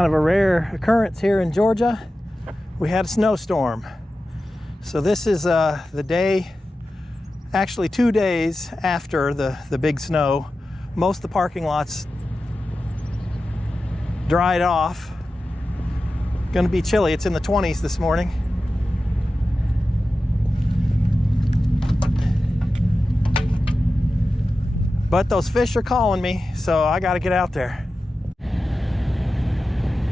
kind of a rare occurrence here in Georgia. We had a snowstorm. So this is the day, actually 2 days after the big snow. Most of the parking lots dried off. Gonna be chilly. It's in the 20s this morning. But those fish are calling me, so I gotta get out there.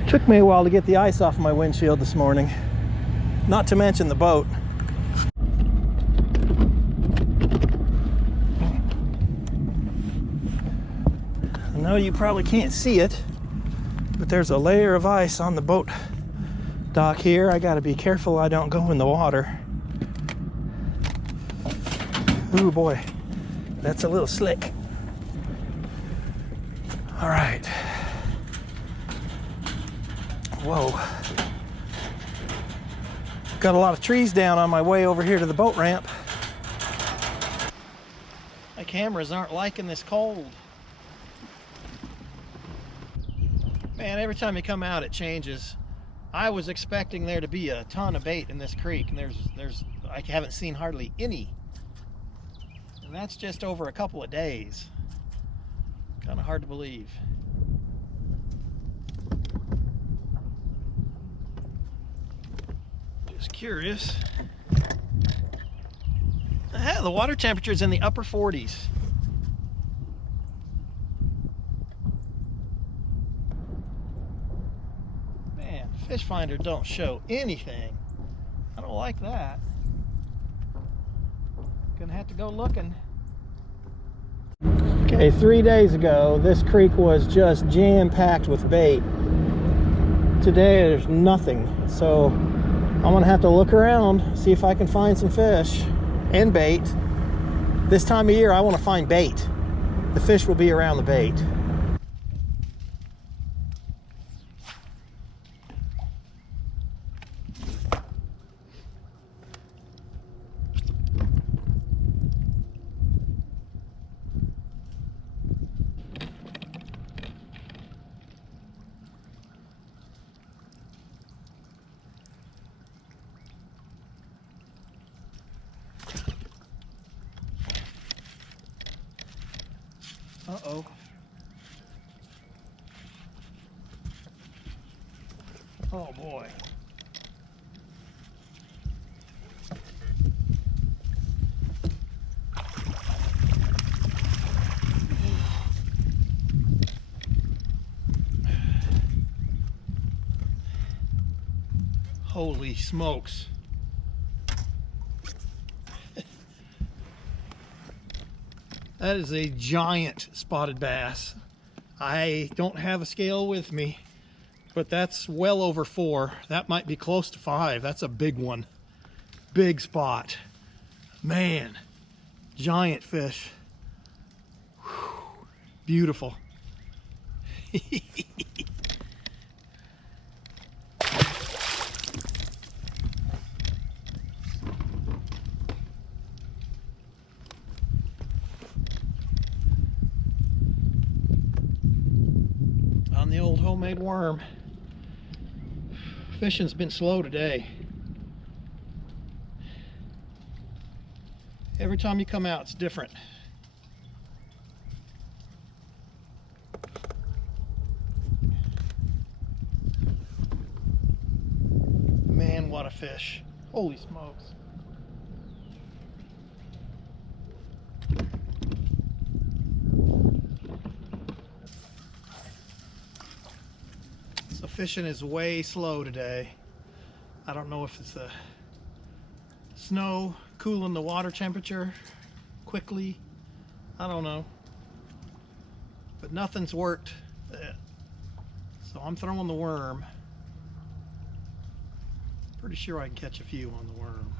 Took me a while to get the ice off my windshield this morning. Not to mention the boat. I know you probably can't see it, but there's a layer of ice on the boat dock here. I gotta be careful I don't go in the water. Ooh boy, that's a little slick. All right. Whoa. Got a lot of trees down on my way over here to the boat ramp. My cameras aren't liking this cold. Man, every time you come out it changes. I was expecting there to be a ton of bait in this creek, and I haven't seen hardly any. And that's just over a couple of days. Kind of hard to believe. Just curious. The water temperature is in the upper 40s. Man, fish finder don't show anything. I don't like that. Gonna have to go looking. Okay, 3 days ago, this creek was just jam-packed with bait. Today, there's nothing. So I'm gonna have to look around, see if I can find some fish and bait. This time of year, I want to find bait. The fish will be around the bait. Uh-oh. Oh boy. Holy smokes. That is a giant spotted bass. I don't have a scale with me, but that's well over 4. That might be close to 5. That's a big one. Big spot. Man, giant fish. Whew. Beautiful. On the old homemade worm. Fishing's been slow today. Every time you come out, it's different. Man, what a fish. Holy smokes. So fishing is way slow today. I don't know if it's the snow cooling the water temperature quickly. I don't know. But nothing's worked. So I'm throwing the worm. Pretty sure I can catch a few on the worm.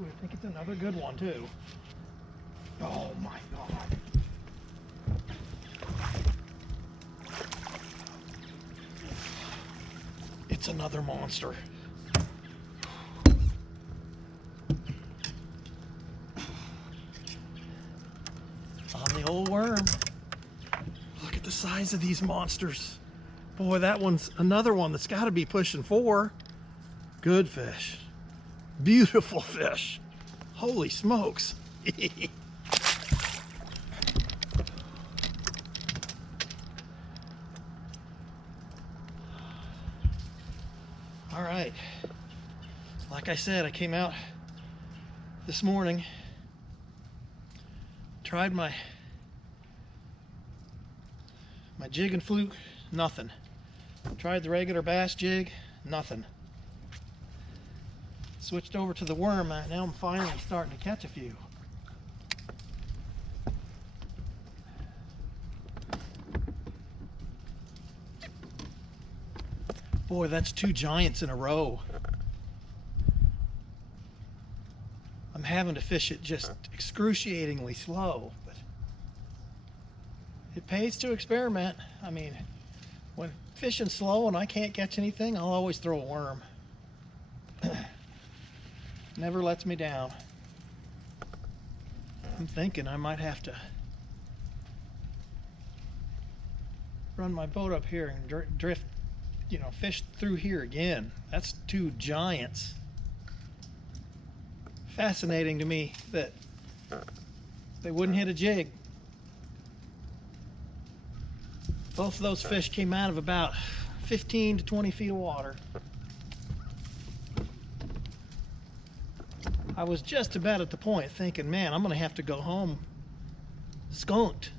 Ooh, I think it's another good one too. Oh my God. It's another monster. On the old worm. Look at the size of these monsters. Boy, that one's another one that's got to be pushing 4. Good fish. Beautiful fish. Holy smokes. All right. Like I said, I came out this morning, tried my jig and fluke, nothing. Tried the regular bass jig, nothing. Switched over to the worm. Now I'm finally starting to catch a few. Boy, that's 2 giants in a row. I'm having to fish it just excruciatingly slow, but it pays to experiment. I mean, when fishing slow and I can't catch anything, I'll always throw a worm. Never lets me down. I'm thinking I might have to run my boat up here and drift, fish through here again. That's 2 giants. Fascinating to me that they wouldn't hit a jig. Both of those fish came out of about 15 to 20 feet of water. I was just about at the point thinking, man, I'm gonna have to go home skunked.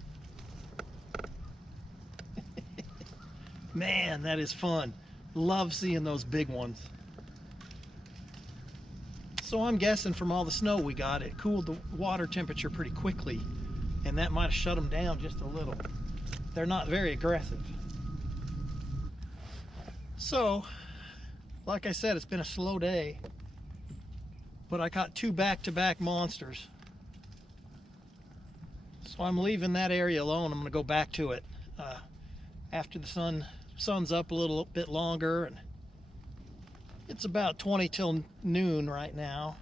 Man, that is fun. Love seeing those big ones. So I'm guessing from all the snow we got, it cooled the water temperature pretty quickly, and that might have shut them down just a little. They're not very aggressive. So, like I said, it's been a slow day, but I caught 2 back-to-back monsters. So I'm leaving that area alone. I'm gonna go back to it after the sun's up a little bit longer, and it's about 20 till noon right now.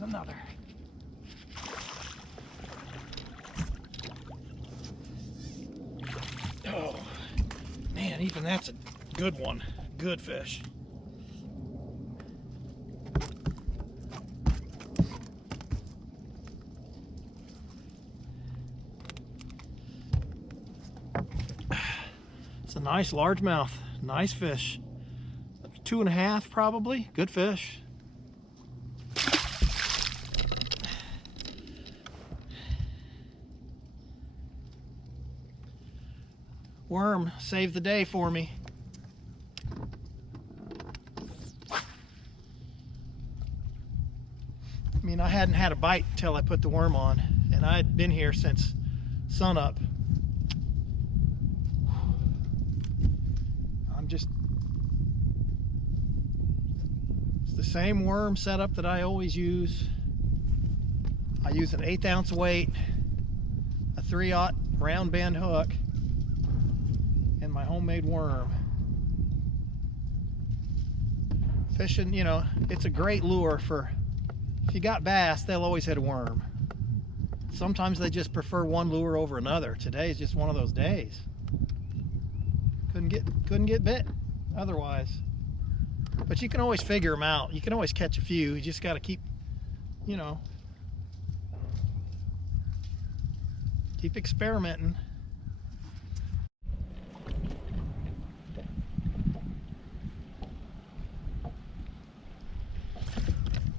Another. Oh, man, even that's a good one. Good fish. It's a nice largemouth. Nice fish. 2.5 probably. Good fish. Worm saved the day for me. I mean, I hadn't had a bite until I put the worm on, and I'd been here since sunup. It's the same worm setup that I always use. I use an 1/8 ounce weight, a 3/0 round bend hook, and my homemade worm. Fishing, it's a great lure for, if you got bass, they'll always hit a worm. sometimes they just prefer one lure over another. Today is just one of those days. Couldn't get bit otherwise. But you can always figure them out. You can always catch a few. You just got to keep, you know, keep experimenting.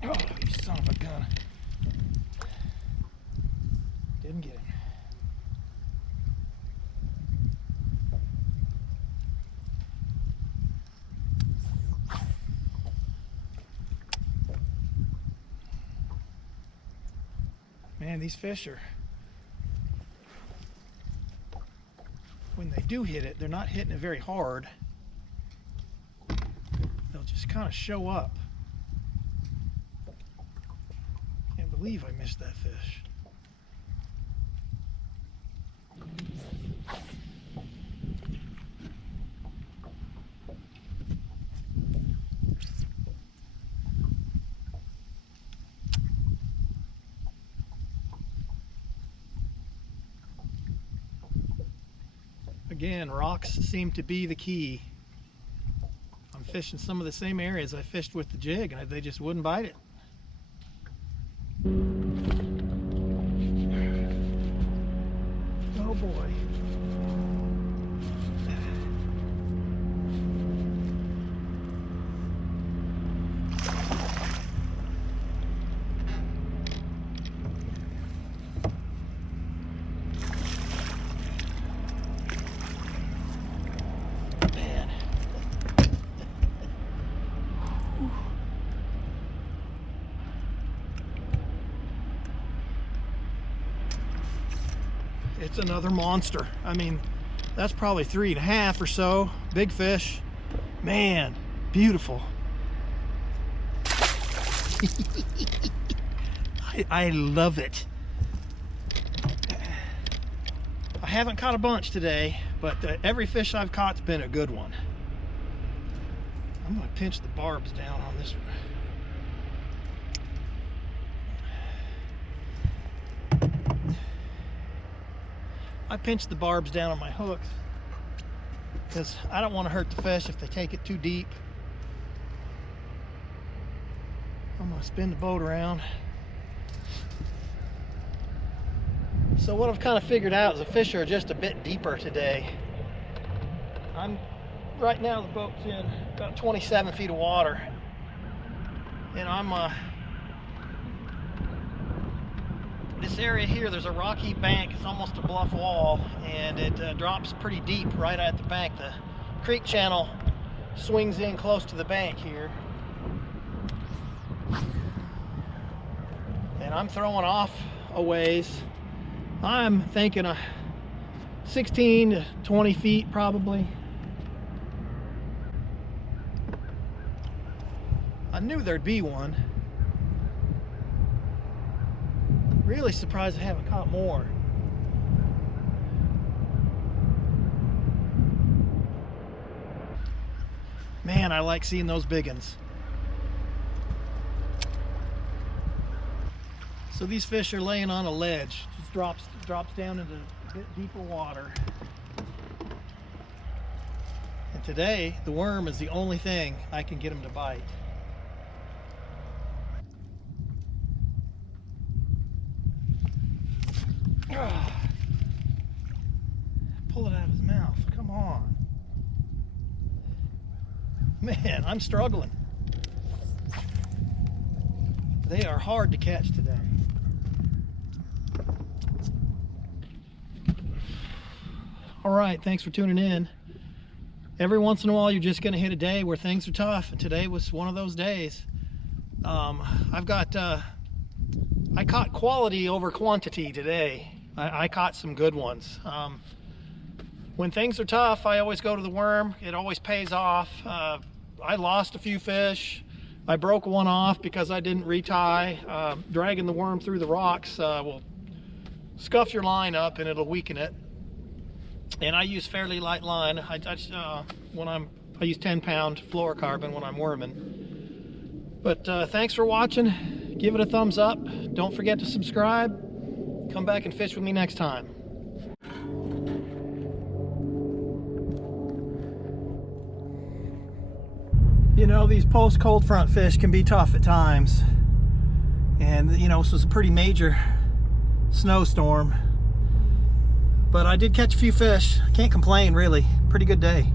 Oh, you son of a gun. Didn't get him. Man, these fish are, when they do hit it, they're not hitting it very hard. They'll just kind of show up. Can't believe I missed that fish. Again, rocks seem to be the key. I'm fishing some of the same areas I fished with the jig, and they just wouldn't bite it. Oh boy. It's another monster. I mean, that's probably 3.5 or so. Big fish. Man, beautiful. I love it. I haven't caught a bunch today, but every fish I've caught's been a good one. I'm gonna pinch the barbs down on this one. I pinch the barbs down on my hooks because I don't want to hurt the fish if they take it too deep. I'm going to spin the boat around. So what I've kind of figured out is the fish are just a bit deeper today. Right now the boat's in about 27 feet of water, and this area here, there's a rocky bank. It's almost a bluff wall, and it drops pretty deep right at the bank. The creek channel swings in close to the bank here, and I'm throwing off a ways. I'm thinking 16 to 20 feet probably. I knew there'd be one. Really surprised I haven't caught more. Man, I like seeing those big ones. So these fish are laying on a ledge. Just drops down into a bit deeper water. And today, the worm is the only thing I can get them to bite. Pull it out of his mouth. Come on. Man, I'm struggling. They are hard to catch today. All right, thanks for tuning in. Every once in a while, you're just going to hit a day where things are tough, and today was one of those days. I caught quality over quantity today. I caught some good ones. When things are tough, I always go to the worm. It always pays off. I lost a few fish. I broke one off because I didn't retie. Dragging the worm through the rocks will scuff your line up and it'll weaken it. And I use fairly light line. I use 10-pound fluorocarbon when I'm worming. But thanks for watching. Give it a thumbs up. Don't forget to subscribe. Come back and fish with me next time. You know, these post-cold front fish can be tough at times. And, you know, this was a pretty major snowstorm. But I did catch a few fish. Can't complain, really. Pretty good day.